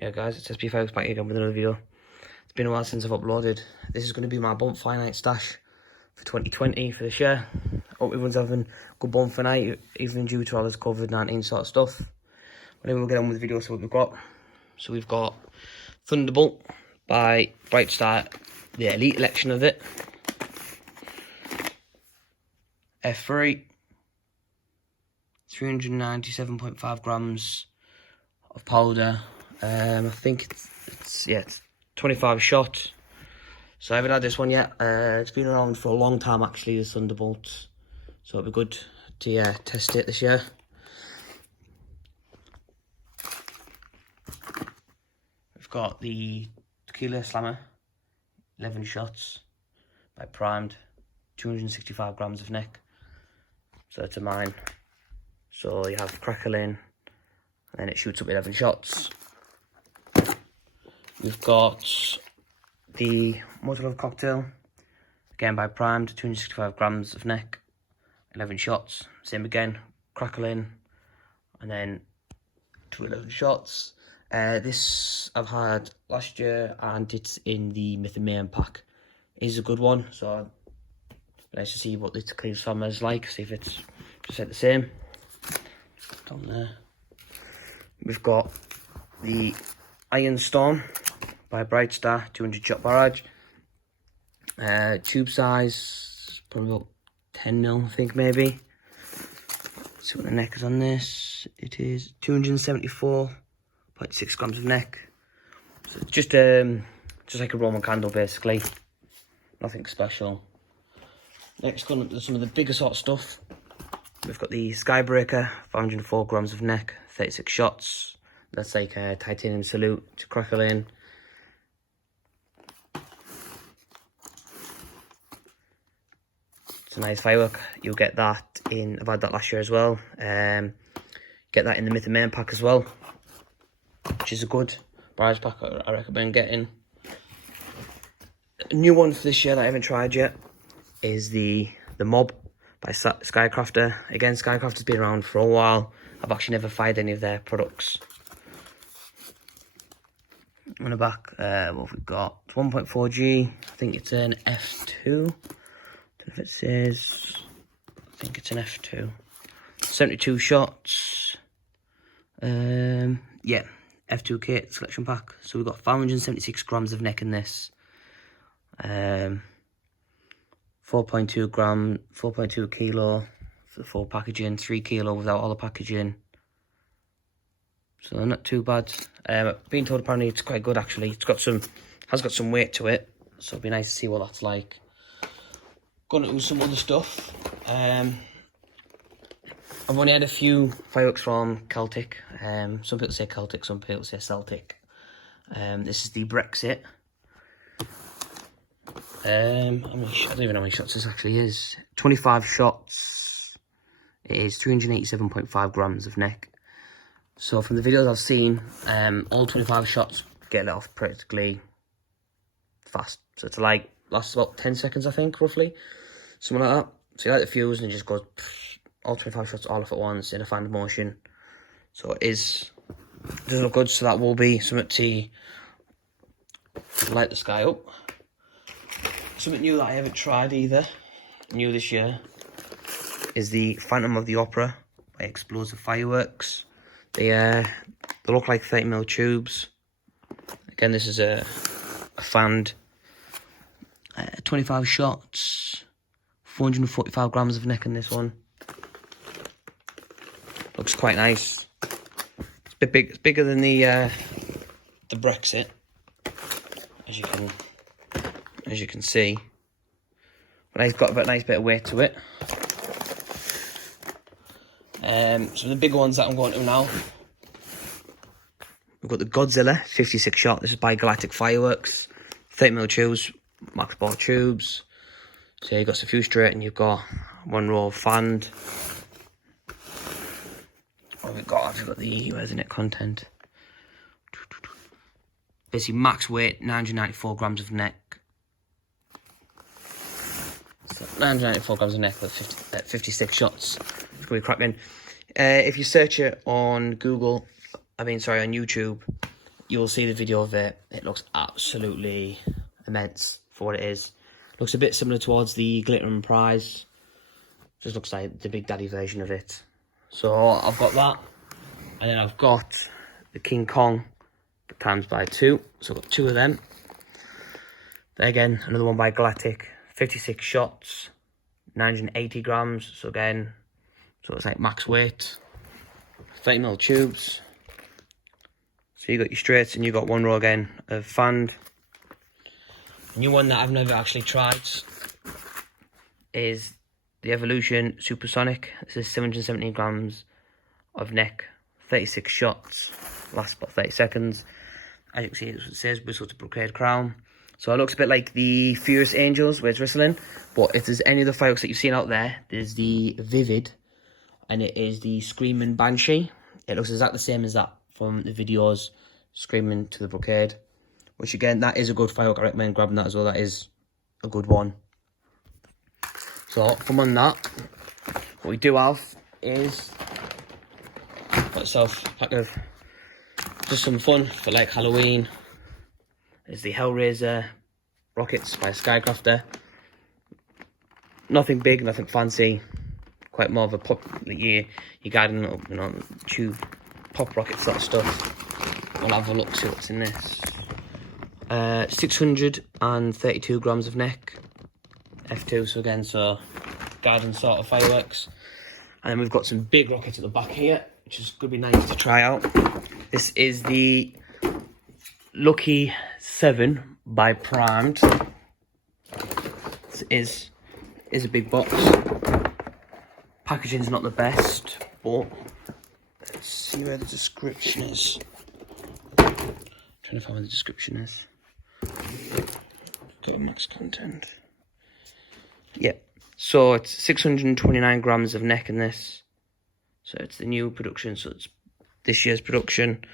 Yeah guys, it's SP5 back again with another video. It's been a while since I've uploaded. This is going to be my Bonfire night stash for 2020 for this year. Hope everyone's having a good Bonfire night, even due to all this COVID-19 sort of stuff. But anyway, we'll get on with the video, so what we've got. So we've got Thunderbolt by Brightstar, the Elite Election of it. F3, 397.5 grams of powder. I think it's 25 shot. So I haven't had this one yet. It's been around for a long time actually, this Thunderbolt. So it'll be good to test it this year. We've got the Tequila Slammer, 11 shots by Primed, 265 grams of neck. So that's a mine. So you have crackle in, and then it shoots up 11 shots. We've got the Molotov cocktail, again by Primed, 265 grams of neck, 11 shots. Same again, crackle in, and then 11 shots. This I've had last year, and it's in the Myth and Mayhem pack. It is a good one, so nice to see what the Tequila Slammer is like, see if it's just like the same. Down there. We've got the Iron Storm by Brightstar, 200 shot barrage. Tube size, probably about 10mm, I think, maybe. Let's see what the neck is on this. It is 274.6 grams of neck. So it's just like a Roman candle, basically. Nothing special. Next, going up to some of the bigger sort of stuff. We've got the Skybreaker, 504 grams of neck, 36 shots. That's like a titanium salute to crackle in. It's a nice firework. You'll get that in, I've had that last year as well. Get that in the Myth and Mayhem pack as well, which is a good barrage pack I recommend getting. A new one for this year that I haven't tried yet is the Mob by Skycraft. Again, Skycraft has been around for a while. I've actually never fired any of their products. On the back, what have we got? It's 1.4G. I think it's an F2. Don't know if it says. I think it's an F2. 72 shots. Yeah, F2 kit selection pack. So we've got 576 grams of neck in this. 4.2 kilo for the full packaging, 3 kilo without all the packaging. So they're not too bad. Being told apparently it's quite good actually. It's got some, has got some weight to it, so it'll be nice to see what that's like. Going to do some other stuff. I've only had a few fireworks from Celtic. Some people say Celtic, some people say Celtic. This is the Brexit. I don't even know how many shots this actually is. 25 shots. It is 387.5 grams of neck. So from the videos I've seen, all 25 shots get let off practically fast. So it's like, lasts about 10 seconds I think, roughly. Something like that. So you light the fuse and it just goes, all 25 shots all off at once in a fan motion. So it does look good, so that will be something to light the sky up. Something new that I haven't tried either, new this year, is the Phantom of the Opera by Explosive Fireworks. They look like 30mm tubes. Again, this is a fanned 25 shots, 445 grams of neck in this one. Looks quite nice. It's a bit big. It's bigger than the Brexit, as you can see, but it's got a nice bit of weight to it. So the bigger ones that I'm going to now, we've got the Godzilla 56 shot. This is by Galactic Fireworks, 30mm tubes, max bore tubes. So you've got some fuse straight, and you've got one row of fanned. What have we got? I've got the, where's the net content? Basically max weight, 994 grams of neck. 994 grams of neck with 56 shots. It's going to be cracking. If you search it on Google, on YouTube, you'll see the video of it. It looks absolutely immense for what it is. Looks a bit similar towards the Glittering Prize. Just looks like the Big Daddy version of it. So I've got that. And then I've got the King Kong times by 2. So I've got 2 of them. Then again, another one by Galactic. 56 shots, 980 grams. So again, so it's like max weight. 30mm tubes. So you got your straights and you got 1 row again of fanned. A new one that I've never actually tried is the Evolution Supersonic. This is 717 grams of neck, 36 shots, lasts about 30 seconds. As you can see, it says whistle to brocade crown. So it looks a bit like the Furious Angels where it's whistling. But if there's any other fireworks that you've seen out there, there's the Vivid and it is the Screaming Banshee. It looks exactly the same as that from the videos, Screaming to the Brocade. Which again, that is a good firework. I recommend grabbing that as well. That is a good one. So from on that, what we do have is got myself a pack of just some fun for like Halloween. There's the Hellraiser Rockets by Skycraft there. Nothing big, nothing fancy. Quite more of a pop, like your garden little, you know, tube pop rocket sort of stuff. We'll have a look, see what's in this. 632 grams of neck. F2, so again, so garden sort of fireworks. And then we've got some big rockets at the back here, which is going to be nice to try out. This is the Lucky 7 by Primed. This is a big box. Packaging's not the best, but let's see where the description is. I'm trying to find where the description is. Got max content. Yep. So it's 629 grams of neck in this. So it's the new production, so it's this year's production.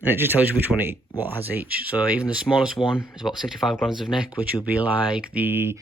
And it just tells you which one what has each. So even the smallest one is about 65 grams of neck, which will be like the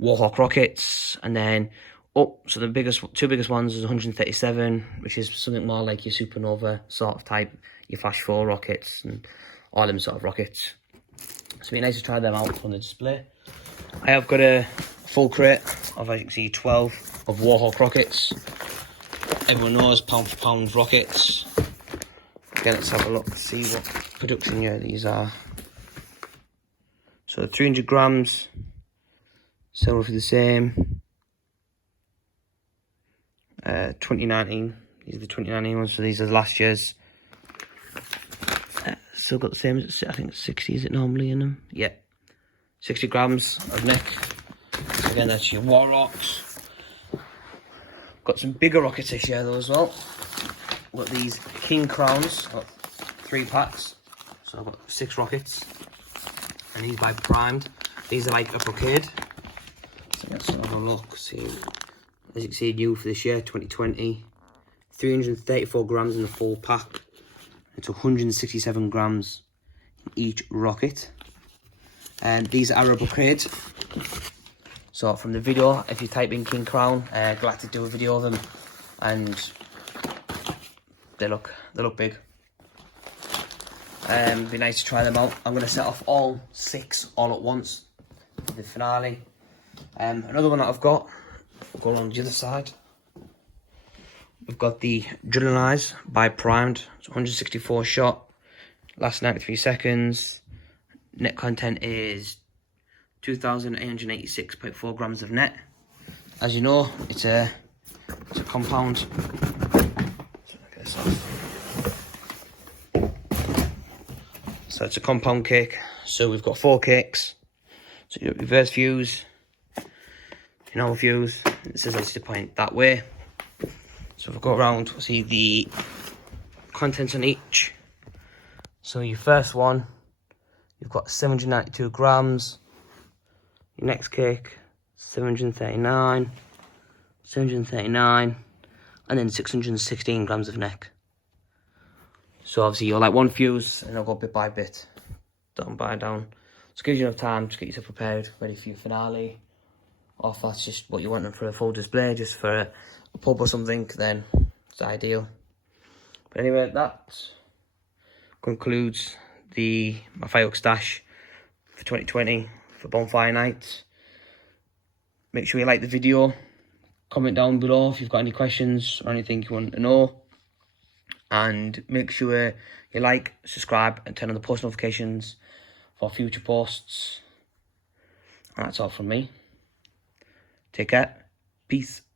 Warhawk rockets. And then so the two biggest ones is 137, which is something more like your supernova sort of type, your Flash 4 rockets and all them sort of rockets. So it'd be nice to try them out on the display. I have got a full crate of, as you can see, 12 of Warhawk rockets. Everyone knows pound for pound rockets. Again, let's have a look, see what production year these are. So 300 grams, so roughly the same. 2019, these are the 2019 ones, so these are last year's. Still got the same, I think it's 60, is it normally in them? Yeah, 60 grams of neck. So again, that's your Warhawks. Got some bigger rockets this year though as well. Got these King Crowns, got 3 packs. So I've got 6 rockets. And these by Primed. These are like a brocade. So let's have a look, see. As you can see, new for this year, 2020. 334 grams in the full pack. It's 167 grams in each rocket. And these are a brocade. So from the video, if you type in King Crown, glad to do a video of them. And they look big. Be nice to try them out. I'm going to set off all 6 all at once for the finale. Another one that I've got, we'll go along the other side. We've got the Drilling Eyes by Primed. It's 164 shot, lasts 93 seconds. Net content is 2,886.4 grams of net. As you know, it's a compound. So it's a compound cake. So we've got 4 cakes. So you got reverse fuse, you know, fuse. This is obviously to point that way. So if we go around, we'll see the contents on each. So your first one, you've got 792 grams. Your next cake, 739, 739, and then 616 grams of neck. So obviously you'll like 1 fuse, and it'll go bit by bit, down by down. So it gives you enough time to get yourself prepared, ready for your finale. Or if that's just what you want for a full display, just for a pub or something, then it's ideal. But anyway, that concludes my firework stash for 2020 for Bonfire nights. Make sure you like the video. Comment down below if you've got any questions or anything you want to know. And make sure you like, subscribe, and turn on the post notifications for future posts. And that's all from me. Take care. Peace.